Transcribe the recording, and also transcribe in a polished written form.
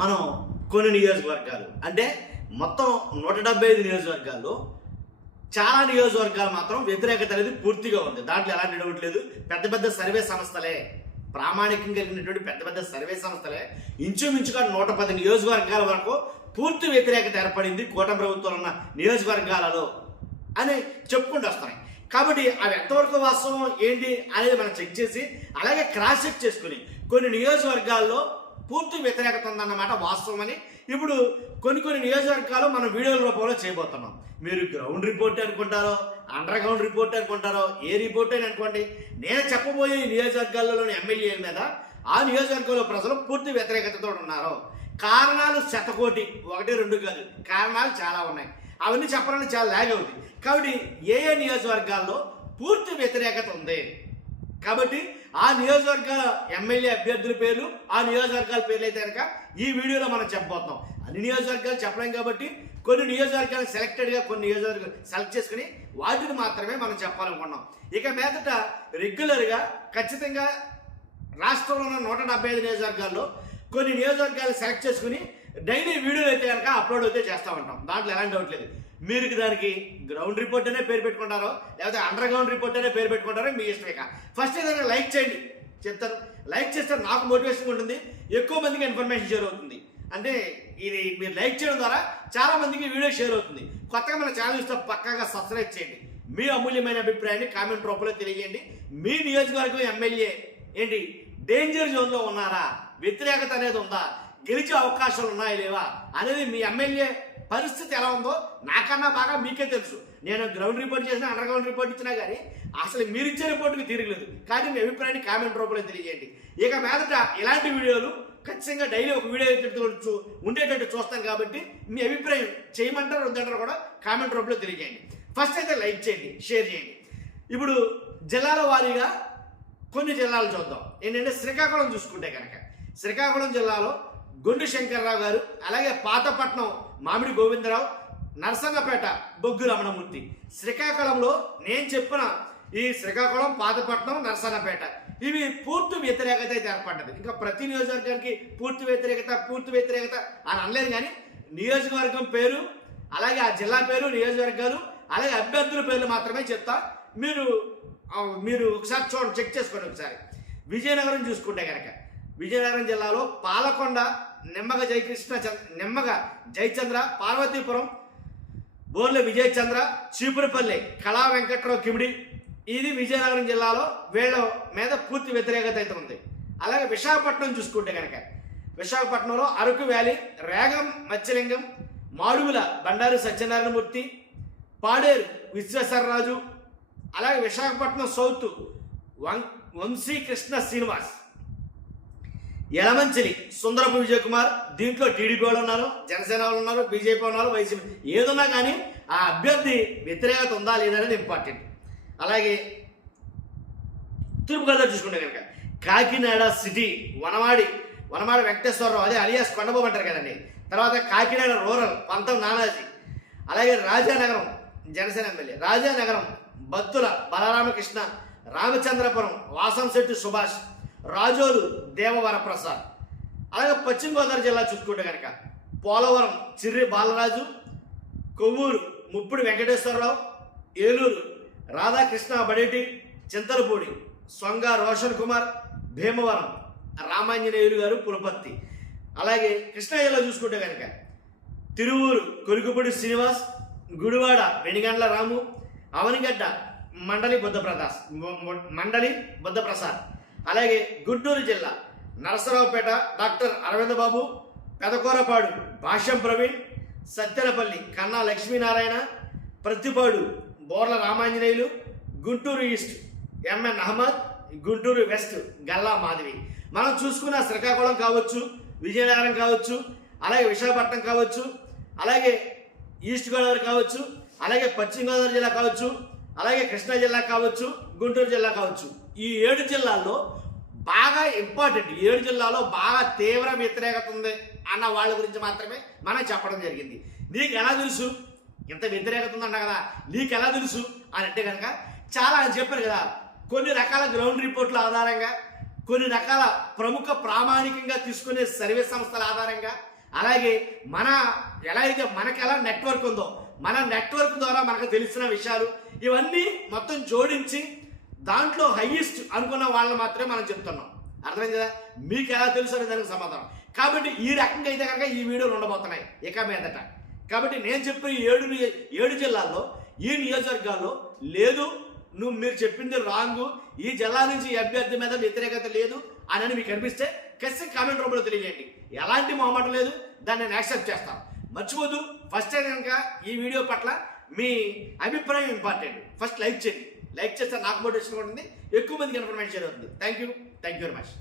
మనం కొన్ని నియోజకవర్గాలు అంటే మొత్తం 175 నియోజకవర్గాల్లో చాలా నియోజకవర్గాలు మాత్రం వ్యతిరేకత అనేది పూర్తిగా ఉంది. దాంట్లో ఎలాంటి డౌట్ లేదు. పెద్ద పెద్ద సర్వే సంస్థలే, ప్రామాణికం కలిగినటువంటి పెద్ద పెద్ద సర్వే సంస్థలే ఇంచుమించుగా 110 నియోజకవర్గాల వరకు పూర్తి వ్యతిరేకత ఏర్పడింది కూటమి ప్రభుత్వంలో ఉన్న నియోజకవర్గాలలో అని చెప్పుకుంటూ వస్తున్నాయి. కాబట్టి అవి ఎంతవరకు వాస్తవం ఏంటి అనేది మనం చెక్ చేసి అలాగే క్రాస్ చెక్ చేసుకుని కొన్ని నియోజకవర్గాల్లో పూర్తి వ్యతిరేకత ఉందన్నమాట వాస్తవం అని ఇప్పుడు కొన్ని నియోజకవర్గాలు మనం వీడియోల రూపంలో చేయబోతున్నాం. మీరు గ్రౌండ్ రిపోర్ట్ అనుకుంటారో, అండర్ గ్రౌండ్ రిపోర్ట్ అనుకుంటారో, ఏ రిపోర్ట్ అని అనుకోండి, నేను చెప్పబోయే నియోజకవర్గాల్లోని ఎమ్మెల్యేల మీద ఆ నియోజకవర్గంలో ప్రజలు పూర్తి వ్యతిరేకతతో ఉన్నారు. కారణాలు శతకోటి, 1, 2 కాదు, కారణాలు చాలా ఉన్నాయి. అవన్నీ చెప్పడానికి చాలా లాగ్ అవుతుంది. కాబట్టి ఏ నియోజకవర్గాల్లో పూర్తి వ్యతిరేకత ఉంది, కాబట్టి ఆ నియోజకవర్గాల ఎమ్మెల్యే అభ్యర్థుల పేర్లు, ఆ నియోజకవర్గాల పేర్లు అయితే కనుక ఈ వీడియోలో మనం చెప్పబోతున్నాం. అన్ని నియోజకవర్గాలు చెప్పలేం కాబట్టి కొన్ని నియోజకవర్గాలు సెలెక్టెడ్గా కొన్ని నియోజకవర్గాలు సెలెక్ట్ చేసుకుని వాటిని మాత్రమే మనం చెప్పాలనుకున్నాం. ఇక మీదట రెగ్యులర్గా ఖచ్చితంగా రాష్ట్రంలో ఉన్న 175 నియోజకవర్గాల్లో కొన్ని నియోజకవర్గాలు సెలెక్ట్ చేసుకుని డైలీ వీడియోలు అయితే కనుక అప్లోడ్ అయితే చేస్తూ ఉంటాం. దాంట్లో ఎలాంటి డౌట్ లేదు. మీరు దానికి గ్రౌండ్ రిపోర్ట్ అనే పేరు పెట్టుకుంటారో లేకపోతే అండర్ గ్రౌండ్ రిపోర్ట్ అనే పేరు పెట్టుకుంటారో మీ ఇష్టమే. ఫస్ట్ ఏదైనా లైక్ చేయండి, చెప్తారు. లైక్ చేస్తే నాకు మోటివేషన్ ఉంటుంది, ఎక్కువ మందికి ఇన్ఫర్మేషన్ షేర్ అవుతుంది. అంటే ఇది మీరు లైక్ చేయడం ద్వారా చాలా మందికి వీడియో షేర్ అవుతుంది. కొత్తగా మన ఛానల్ ఇస్తే పక్కాగా సబ్స్క్రైబ్ చేయండి. మీ అమూల్యమైన అభిప్రాయాన్ని కామెంట్ రూపంలో తెలియజేయండి. మీ నియోజకవర్గం ఎమ్మెల్యే ఏంటి డేంజర్ జోన్లో ఉన్నారా, వ్యతిరేకత అనేది ఉందా, గెలిచే అవకాశాలు ఉన్నాయా లేవా అనేది మీ ఎమ్మెల్యే పరిస్థితి ఎలా ఉందో నాకన్నా బాగా మీకే తెలుసు. నేను గ్రౌండ్ రిపోర్ట్ చేసినా అండర్ గ్రౌండ్ రిపోర్ట్ ఇచ్చినా కానీ అసలు మీరు ఇచ్చే రిపోర్ట్కి తిరగలేదు. కానీ మీ అభిప్రాయాన్ని కామెంట్ రూపంలో తెలియజేయండి. ఇక మీదట ఇలాంటి వీడియోలు ఖచ్చితంగా డైలీ ఒక వీడియో ఉండేటట్టు చూస్తాను. కాబట్టి మీ అభిప్రాయం చేయమంటారు వద్దంటారు కూడా కామెంట్ రూపంలో తెలియజేయండి. ఫస్ట్ అయితే లైక్ చేయండి, షేర్ చేయండి. ఇప్పుడు జిల్లాల వారీగా కొన్ని జిల్లాలు చూద్దాం. ఏంటంటే శ్రీకాకుళం చూసుకుంటే కనుక శ్రీకాకుళం జిల్లాలో గొండు శంకర్రావు గారు, అలాగే పాతపట్నం మామిడి గోవిందరావు, నరసన్నపేట బొగ్గు రమణమూర్తి. శ్రీకాకుళంలో నేను చెప్పిన ఈ శ్రీకాకుళం, పాతపట్నం, నరసన్నపేట ఇవి పూర్తి వ్యతిరేకత అయితే ఏర్పడ్డది. ఇంకా ప్రతి నియోజకవర్గానికి పూర్తి వ్యతిరేకత అని అనలేదు. కానీ నియోజకవర్గం పేరు, అలాగే ఆ జిల్లా పేరు, నియోజకవర్గాలు, అలాగే అభ్యర్థుల పేర్లు మాత్రమే చెప్తా. మీరు ఒకసారి చూడండి, చెక్ చేసుకోండి ఒకసారి. విజయనగరం చూసుకుంటే కనుక విజయనగరం జిల్లాలో పాలకొండ, నిమ్మగ జయచంద్ర, పార్వతీపురం, బోర్ల విజయచంద్ర, చీపురుపల్లి కళా వెంకట్రావు కిమిడి. ఇది విజయనగరం జిల్లాలో వీళ్ళ మీద పూర్తి వ్యతిరేకత అయితే ఉంది. అలాగే విశాఖపట్నం చూసుకుంటే కనుక విశాఖపట్నంలో అరకు వ్యాలీ, రేగం మత్స్యలింగం, మాడుగుల బండారు సత్యనారాయణమూర్తి, పాడేరు విశ్వేశ్వరరాజు, అలాగే విశాఖపట్నం సౌత్ వంశీ కృష్ణ శ్రీనివాస్, యలమంచిలి సుందరపు విజయ్ కుమార్. దీంట్లో టీడీపీ వాళ్ళు ఉన్నారు, జనసేన వాళ్ళు ఉన్నారు, బీజేపీ ఉన్నారు, వైసీపీ ఏదున్నా కానీ ఆ అభ్యర్థి వ్యతిరేకత ఉందా లేదా అనేది ఇంపార్టెంట్. అలాగే తూర్పుగోదావరి చూసుకుంటే కనుక కాకినాడ సిటీ వనమాడి వెంకటేశ్వరరావు, అదే అలియాస్ కొండబాబు అంటారు కదండి. తర్వాత కాకినాడ రూరల్ పంతం నానాజీ, అలాగే రాజానగరం జనసేన ఎమ్మెల్యే రాజానగరం బత్తుల బలరామకృష్ణ, రామచంద్రపురం వాసంశెట్టి సుభాష్, రాజోలు దేవవరప్రసాద్. అలాగే పశ్చిమ గోదావరి జిల్లా చూసుకుంటే కనుక పోలవరం చిర్రి బాలరాజు, కొవ్వూరు ముప్పిడి వెంకటేశ్వరరావు, ఏలూరు రాధాకృష్ణ బడేటి, చింతలపూడి సొంగ రోషన్ కుమార్, భీమవరం రామాంజనేయులు గారు పులపర్తి. అలాగే కృష్ణా జిల్లా చూసుకుంటే కనుక తిరువూరు కొలికుపూడి శ్రీనివాస్, గుడివాడ వెనిగండ్ల రాము, అవనిగడ్డ మండలి బుద్ధప్రసాద్. అలాగే గుంటూరు జిల్లా Narasaraopet doctor Aravind Babu, Pedakurapadu Bhashyam Praveen, Sattenapalli Kanna Lakshminarayana, Prathipadu Borla Ramanjaneyulu, Guntur east MN Ahmed, Guntur west Galla Madhavi. మనం చూసుకున్న శ్రీకాకుళం కావచ్చు, విజయనగరం కావచ్చు, అలాగే విశాఖపట్నం కావచ్చు, అలాగే ఈస్ట్ గోదావరి కావచ్చు, అలాగే పశ్చిమ గోదావరి జిల్లా కావచ్చు, అలాగే కృష్ణా జిల్లా కావచ్చు, గుంటూరు జిల్లా కావచ్చు. ఈ 7 జిల్లాల్లో బాగా ఇంపార్టెంట్, 7 జిల్లాలో బాగా తీవ్ర వ్యతిరేకత ఉంది అన్న వాళ్ళ గురించి మాత్రమే మనం చెప్పడం జరిగింది. నీకు ఎలా తెలుసు ఇంత వ్యతిరేకత ఉందన్న కదా, నీకు ఎలా తెలుసు అని అంటే కనుక చాలా అని చెప్పారు కదా, కొన్ని రకాల గ్రౌండ్ రిపోర్ట్ల ఆధారంగా కొన్ని రకాల ప్రముఖ ప్రామాణికంగా తీసుకునే సర్వే సంస్థల ఆధారంగా, అలాగే ఎలా అయితే మనకి ఎలా నెట్వర్క్ ఉందో మన నెట్వర్క్ ద్వారా మనకు తెలిసిన విషయాలు ఇవన్నీ మొత్తం జోడించి దాంట్లో హైయెస్ట్ అనుకున్న వాళ్ళని మాత్రమే మనం చెప్తున్నాం. అర్థమైంది కదా? మీకు ఎలా తెలుసు అనే దానికి సమాధానం. కాబట్టి ఈ రకంగా అయితే కనుక ఈ వీడియోలు ఉండబోతున్నాయి ఇక మీదట. కాబట్టి నేను చెప్పిన 7 జిల్లాల్లో ఈ నియోజకవర్గాల్లో లేదు, మీరు చెప్పింది రాంగు, ఈ జిల్లా నుంచి ఈ అభ్యర్థి మీద వ్యతిరేకత లేదు అని మీకు అనిపిస్తే ఖచ్చితంగా కామెంట్ రూపంలో తెలియజేయండి. ఎలాంటి మొహమాటం లేదు, దాన్ని నేను యాక్సెప్ట్ చేస్తాను. మర్చిపోదు, ఫస్ట్ టైం కనుక ఈ వీడియో పట్ల మీ అభిప్రాయం ఇంపార్టెంట్. ఫస్ట్ లైక్ చేయండి. లైక్ చేస్తే నాకు మోటివేషన్ ఉంటుంది, ఎక్కువ మందికి ఇన్ఫర్మేషన్ అవుతుంది. Thank you very much.